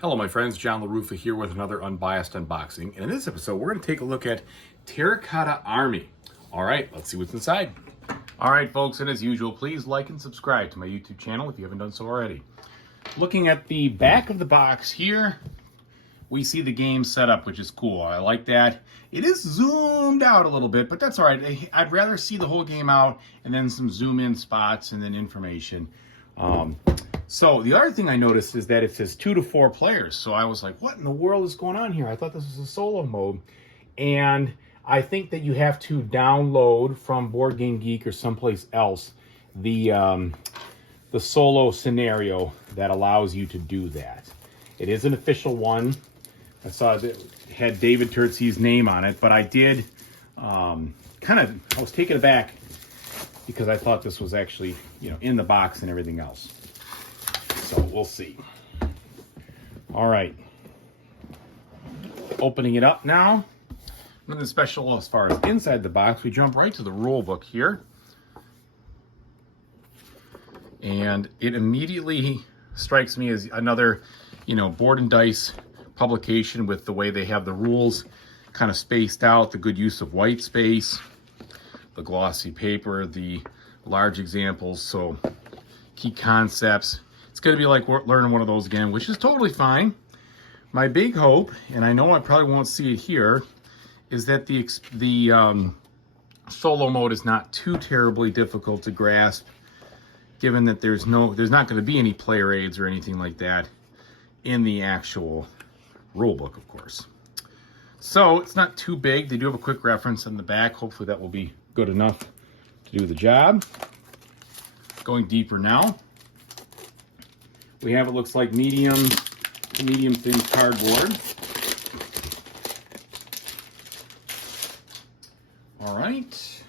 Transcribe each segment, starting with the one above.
Hello my friends, John LaRuffa here with another Unbiased unboxing. And in this episode, we're going to take a look at Terracotta Army. All right, let's see what's inside. All right, folks, and as usual, please like and subscribe to my YouTube channel if you haven't done so already. Looking at the back of the box here, we see the game setup, which is cool. I like that. It is zoomed out a little bit, but that's all right. I'd rather see the whole game out and then some zoom in spots and then information. So the other thing I noticed is that it says 2 to 4 players. So I was like, what in the world is going on here? I thought this was a solo mode. And I think that you have to download from Board Game Geek or someplace else the solo scenario that allows you to do that. It is an official one. I saw that it had David Turczi's name on it, but I did I was taken aback because I thought this was actually, in the box and everything else. So we'll see. All right. Opening it up now. Nothing special as far as inside the box. We jump right to the rule book here. And it immediately strikes me as another, board and dice publication with the way they have the rules kind of spaced out, the good use of white space, the glossy paper, the large examples, so key concepts. It's going to be like learning one of those again, which is totally fine. My big hope, and I know I probably won't see it here, is that the solo mode is not too terribly difficult to grasp, given that there's not going to be any player aids or anything like that in the actual rule book, of course. So it's not too big. They do have a quick reference in the back. Hopefully that will be good enough to do the job. Going deeper now. We have, it looks like medium thin cardboard. All right.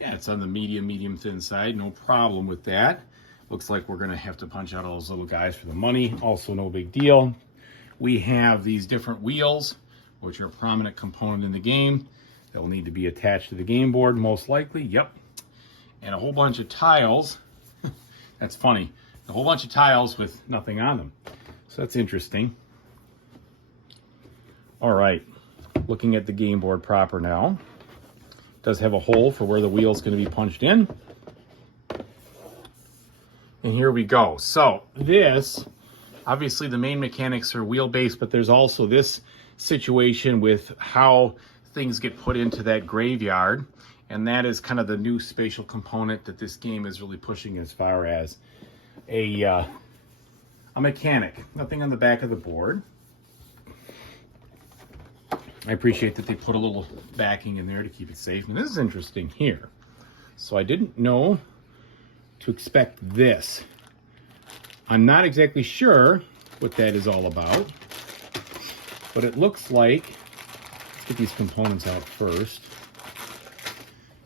Yeah, it's on the medium thin side. No problem with that. Looks like we're going to have to punch out all those little guys for the money. Also no big deal. We have these different wheels, which are a prominent component in the game that will need to be attached to the game board, most likely. Yep. And a whole bunch of tiles. That's funny. A whole bunch of tiles with nothing on them. So that's interesting. All right. Looking at the game board proper now. It does have a hole for where the wheel is going to be punched in. And here we go. So this, obviously the main mechanics are wheel-based, but there's also this situation with how things get put into that graveyard. And that is kind of the new spatial component that this game is really pushing as far as a mechanic. Nothing on the back of the board. I appreciate that they put a little backing in there to keep it safe. And this is interesting here. So I didn't know to expect this. I'm not exactly sure what that is all about, but it looks like, let's get these components out first.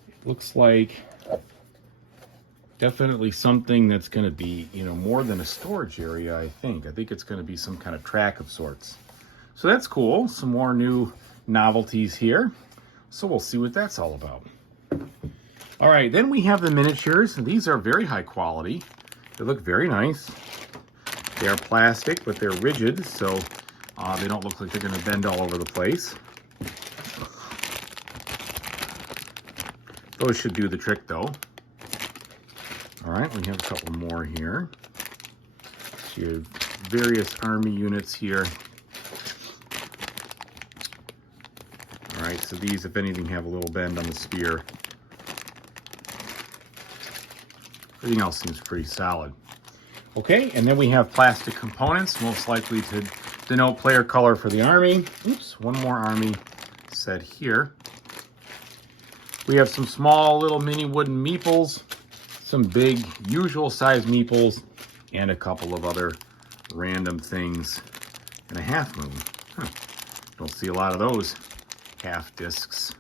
It looks like definitely something that's going to be, more than a storage area, I think. I think it's going to be some kind of track of sorts. So that's cool. Some more new novelties here. So we'll see what that's all about. All right, then we have the miniatures. These are very high quality. They look very nice. They are plastic, but they're rigid, so they don't look like they're going to bend all over the place. Those should do the trick, though. All right, we have a couple more here. So you have various army units here. All right, so these, if anything, have a little bend on the spear. Everything else seems pretty solid. Okay, and then we have plastic components, most likely to denote player color for the army. Oops, one more army set here. We have some small little mini wooden meeples, some big usual size meeples, and a couple of other random things, and a half moon. Don't see a lot of those half discs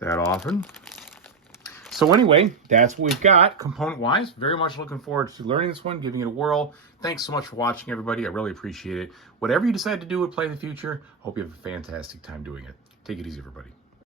that often. So anyway, that's what we've got component-wise. Very much looking forward to learning this one, giving it a whirl. Thanks so much for watching, everybody. I really appreciate it. Whatever you decide to do with Play in the future, hope you have a fantastic time doing it. Take it easy, everybody.